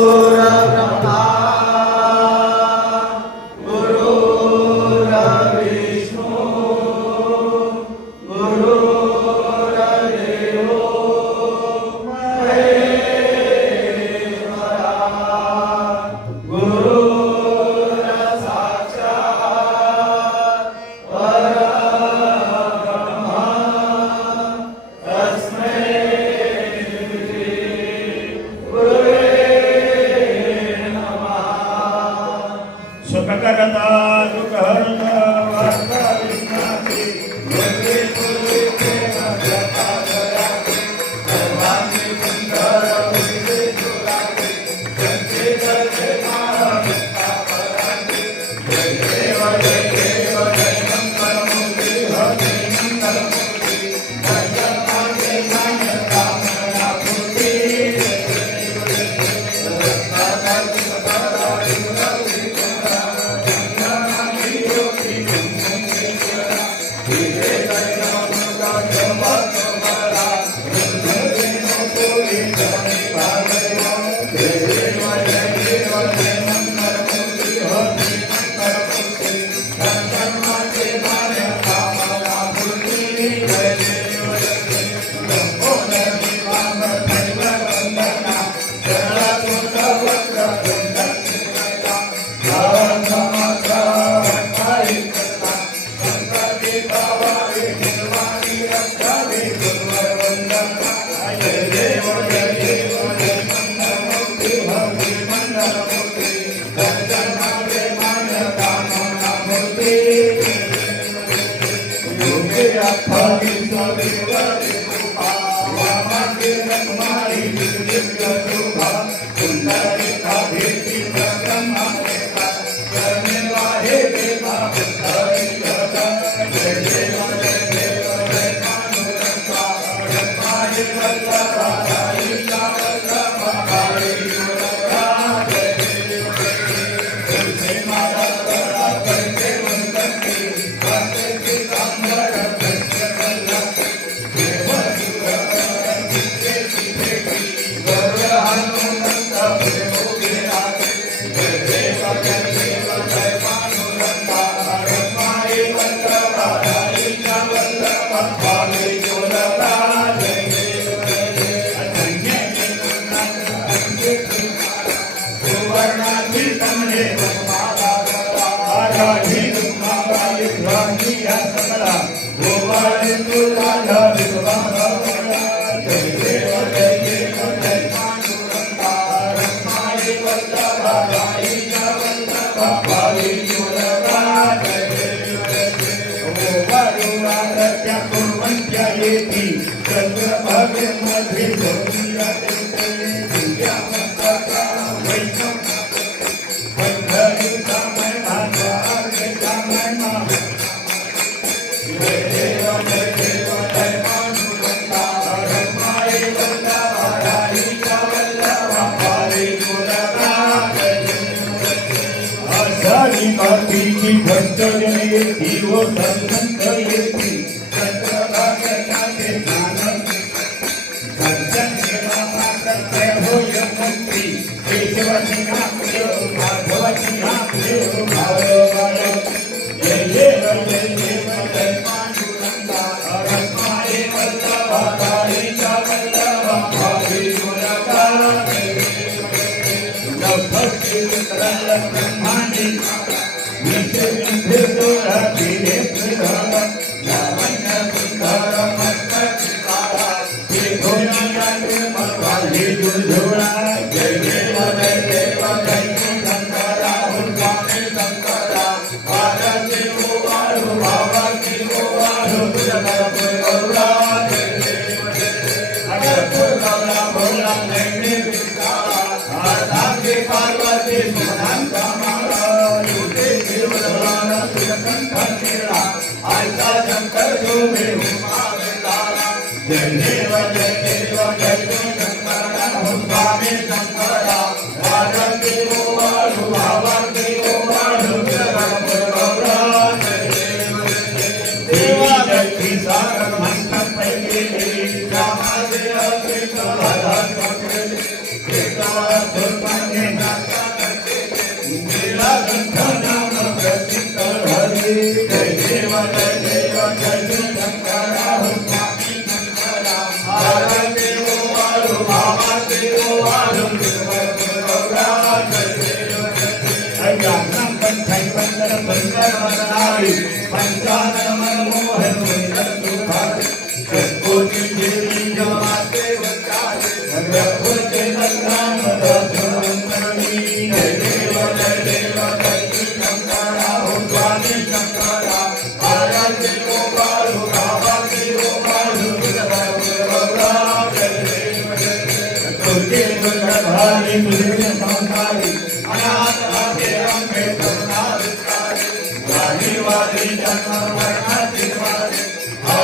Oh. vai ficar Parvati.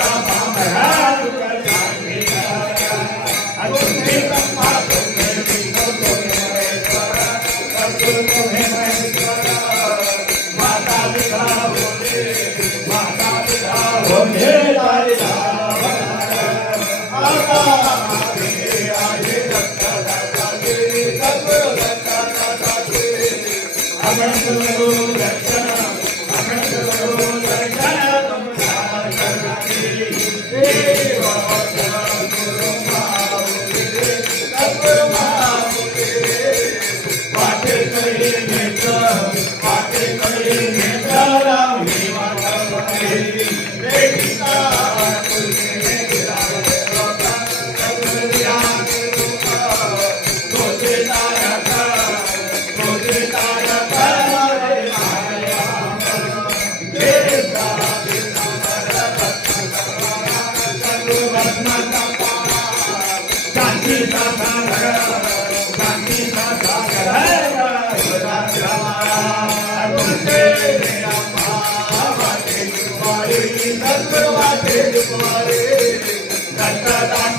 Come on. da da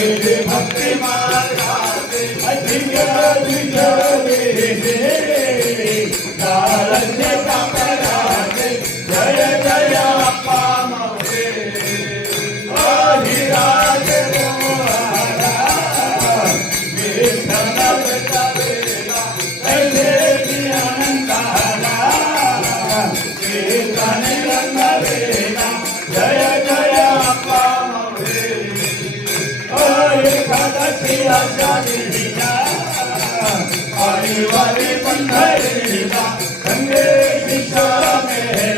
மக்கள் மக்கள் पंढरीला गंगे दिशा मेरा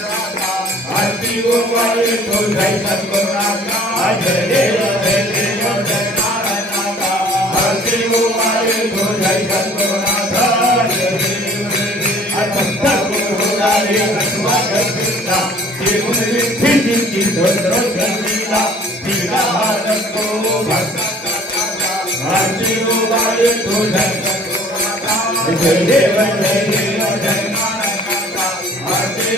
भक्ति गोपाल तो जय सतगुरुनाथा जय देव जय देव जय नारायणाथा भक्ति गोपाल तो जय सतगुरुनाथा जय देव जय देव अतः गुरु होगारे रखवा कर कृष्णा ये मुनि स्थिति की दोनों जमीना सीधा भारत को भक्त भक्ति गोपाल तो जय सतगुरुनाथा जय देव जय देव जय नारायणाथा भक्ति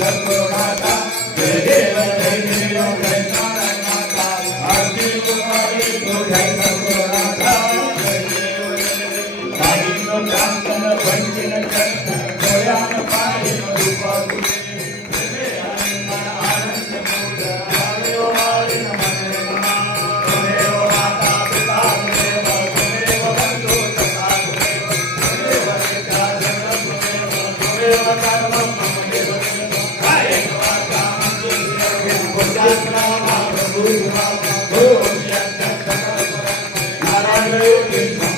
ಧರ್ಮ I you.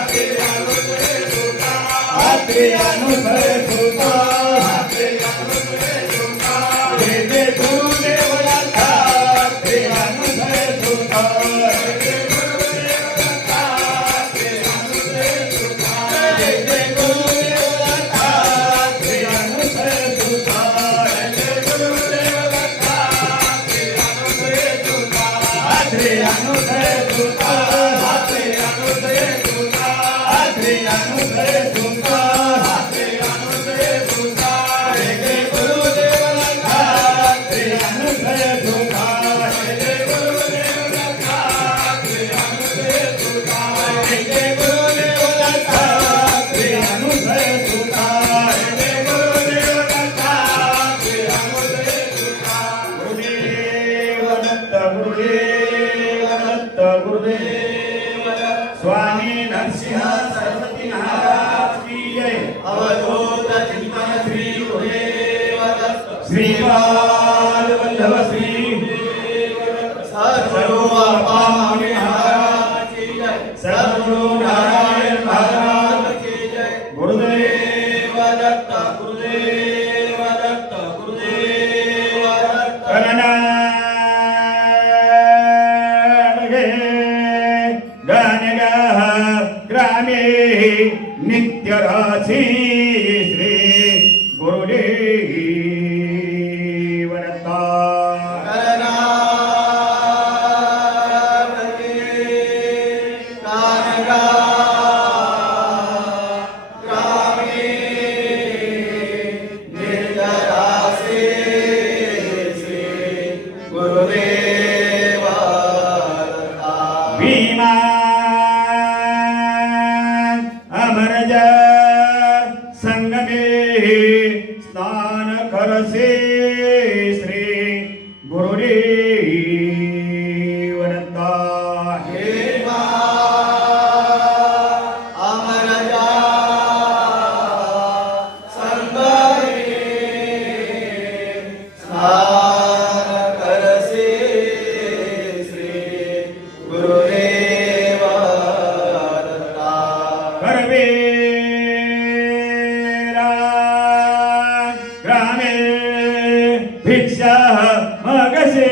Yeah. Allah, Allah. de भिक्षा मगसे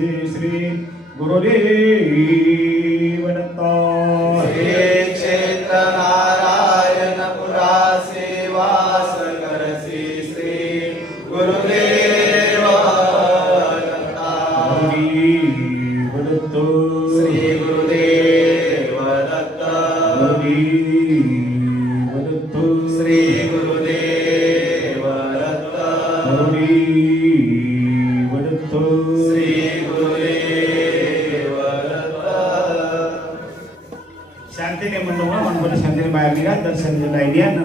करसे श्री गुरुदेव